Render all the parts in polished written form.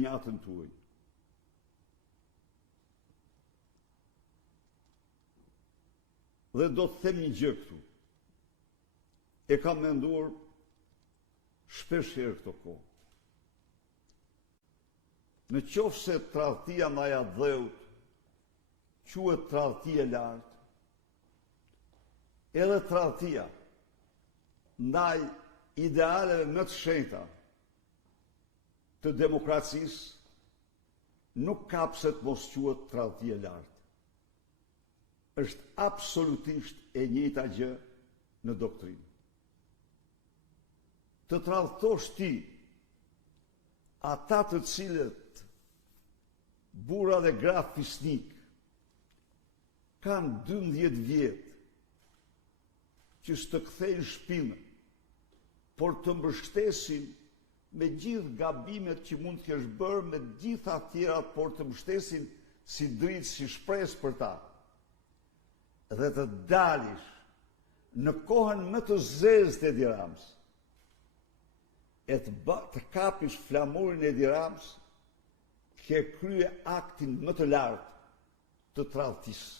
njatën tuaj. Dhe do të them një gjë këtu. E kam menduar shpesh herë këto kohë. Në qoftë se tradhtia ndaj atë dheut quhet tradhti e lartë, edhe tradhtia ndaj idealeve më të shenjta të demokracisë nuk kapset mos quhet tradhti e lartë. Është absolutisht e njëjta gjë në doktrinë. Të tradhtosh ti ata të cilët burra dhe gra fisnik kanë 12 vjet që s'të kthejnë shpinë, por të mbështesin me gjithë gabimet që mund të kesh bërë, me gjitha tjera, por të mbështesin si dritë, si shpresë për ta. Dhe të dalish në kohën më të zezë të Edi Ramës, e të kapish flamurin e Edi Ramës, ke krye aktin më të lartë të tradhtisë.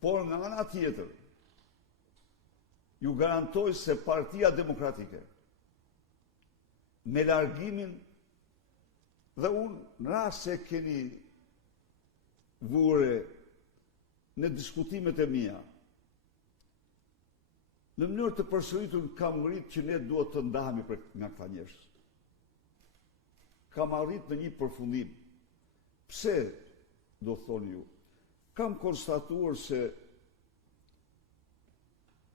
Por nga ana tjetër, ju garantoj se Partia Demokratike, me largimin, dhe unë në rast se keni vure në diskutimet e mia, në mënyrë të përsëritur kam rritë që ne duhet të ndahemi nga këta njerëz. Kam arrit në një përfundim. Pse, do thoni ju? Kam konstatuar se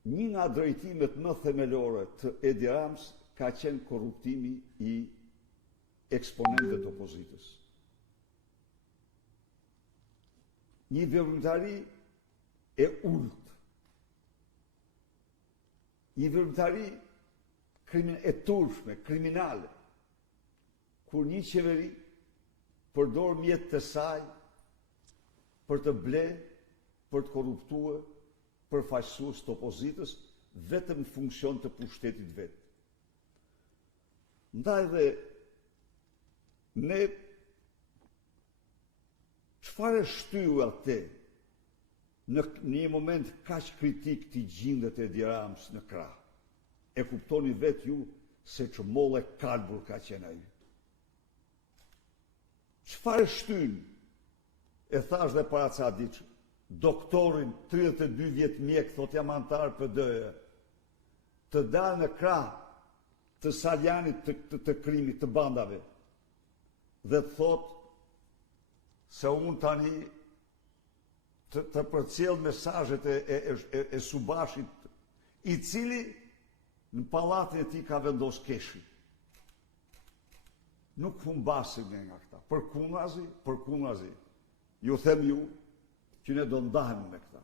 një nga drejtimet më themelore të Edi Ramës ka qenë korruptimi i eksponentëve të opozitës. Një veprimtari e ulët. Një veprimtari e turshme, kriminale, kur një qeveri përdor mjet të saj për të ble, për të korruptuar, për faqësues të opozitës, vetëm në funksion të pushtetit vetë. Ndaj dhe ne çfarë shtyu atë në një moment kaq kritik të gjindet e Edi Ramës në krah. E kuptoni vetë ju se ç'molle kalbur ka qenë ai. Çfarë shtyn? E thash dhe para ca ditësh, doktorin 32 vjet mjek, thot jam antar PD-je, të dalë në krah të Saljanit të krimit, të bandave, dhe të thot se unë tani të përcjell mesazhet e Subashit, i cili në pallatin e tij ka vendos keshin. Nuk humbasim nga këta. Përkundazi. Ju them ju që ne do ndahemi me këta.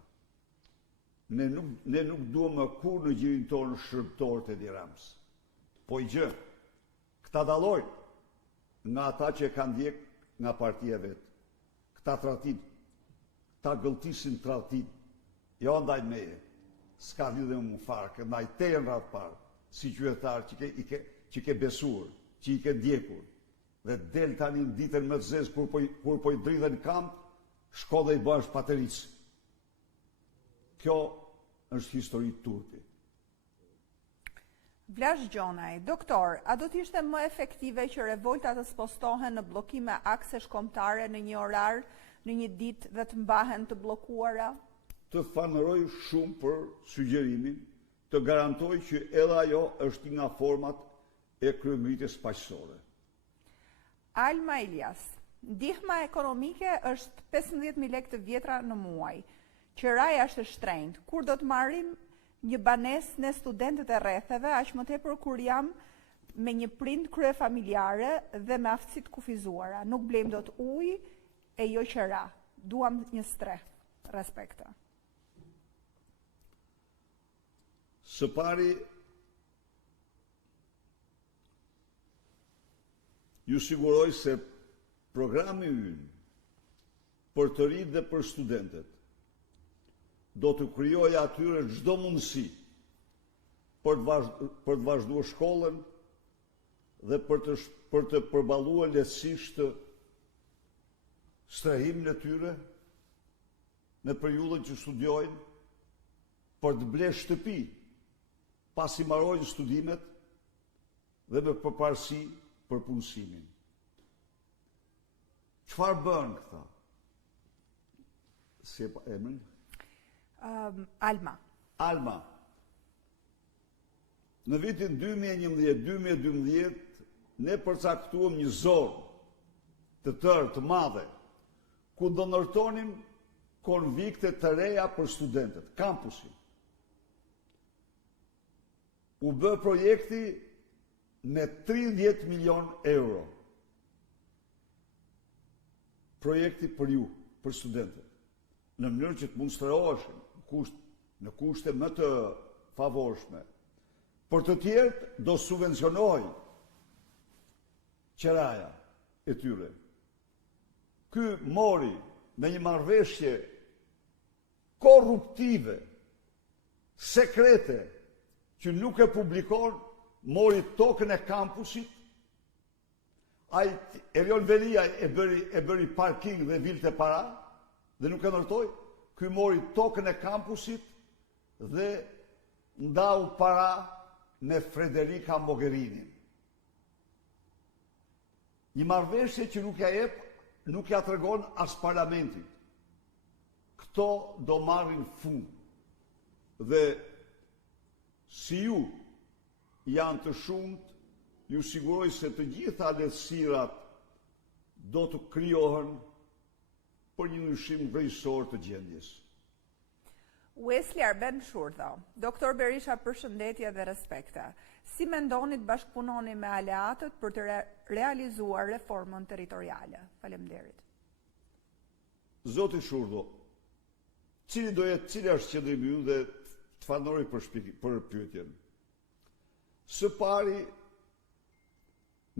Ne nuk duam më kur në gjirin tonë shërbëtorët e Edi Ramës. Po i gjë, këta dallojnë nga ata që e kanë ndjek nga partia vetë. Këta tradhtin, ta gëlltisin tradhtin, jo ndaj meje, s'ka lidhje me mua fare, ndaj teje në radhë parë, si qytetar që ke besuar, që i ke ndjekur, dhe del tani në ditën më të zezë kur po i dridhen kamp, shko dhe i bësh pateric. Kjo është histori turke. Vlash Gjonaj, doktor, a do t'ishte më efektive që revoltat të spostohen në bllokime aksesh kombëtare në një orar, në një ditë dhe të mbahen të bllokuara? Të fanoroj shumë për sugjerimin, të garantoj që edhe ajo është nga format e kryengritjes paqësore. Alma Elias, ndihma ekonomike është 15.000 lekë të vjetra në muaj. Qiraja është e shtrenjtë. Kur do të marrim një banesë ne studentët e rretheve, aq më tepër kur jam me një prind kryefamiljare dhe me aftësi të kufizuara. Nuk blejmë dot ujë e jo qira. Duam një streh. Respekte. Së pari, ju siguroj se programi ynë për të rinjtë dhe për studentët do të krijojë atyre çdo mundësi për të vazhduar shkollën dhe për të përballuar lehtësisht strahimin e tyre në periudhën që studiojnë, për të ble shtëpi pasi mbarojnë studimet dhe me përparësi për punësimin. Çfarë bën këta? Si e emrin? Alma. Alma. Në vitin 2011-2012 ne përcaktuam një zonë të tërë, të madhe, ku do ndërtonim konvikte të reja për studentët, kampusin. U bë projekti me 30 milion euro. Projekti për ju, për studentët, në mënyrë që të mund shtreoheshin në kushte më të favorshme. Për të tjerët do subvencionoj qeraja e tyre. Ky mori me një marrëveshje korruptive, sekrete, që nuk e publikon, mori tokën e kampusit. Erion Velia e bëri parking dhe vilte para dhe nuk e ndërtoi. Ky mori tokën e kampusit dhe ndau para me Federica Mogherini. Një marrëveshje që nuk ja tregon as parlamentit. Këto do marrin fund. Dhe si ju janë të shumt, ju siguroj se të gjitha lehtësirat do të krijohen për një ndryshim krejtësor të gjendjes. Wesley Arben Shurdho, Doktor Berisha, përshëndetje dhe respekte. Si mendoni të bashkëpunoni me aleatët për të realizuar reformën territoriale? Faleminderit. Zoti Shurdho, cili është qëndrimi ju dhe të fanori për pyetjen. Së pari,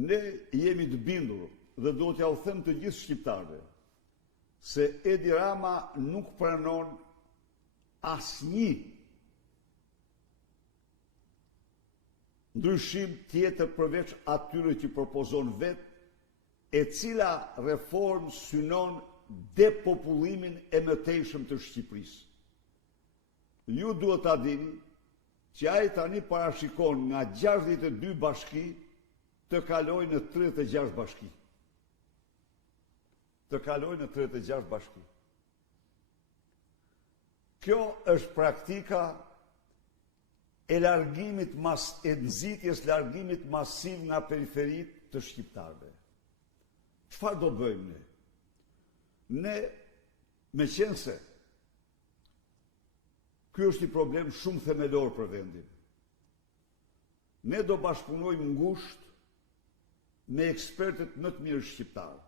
ne jemi të bindur dhe do t'ja u them të gjithë shqiptarëve se Edi Rama nuk pranon asnjë ndryshim tjetër përveç atyre që propozon vetë, e cila reformë synon depopullimin e mëtejshëm të Shqipërisë. Ju duhet ta dini që ai tani parashikon nga 62 bashki të kalojë në 36 bashki. Të kalojë në 36 bashki. Kjo është praktika e nxitjes largimit masiv nga periferit të shqiptarëve. Çfarë do bëjmë ne? Ne, meqense ky është një problem shumë themelor për vendin, ne do bashkëpunojmë ngushtë me ekspertët më të mirë shqiptarë.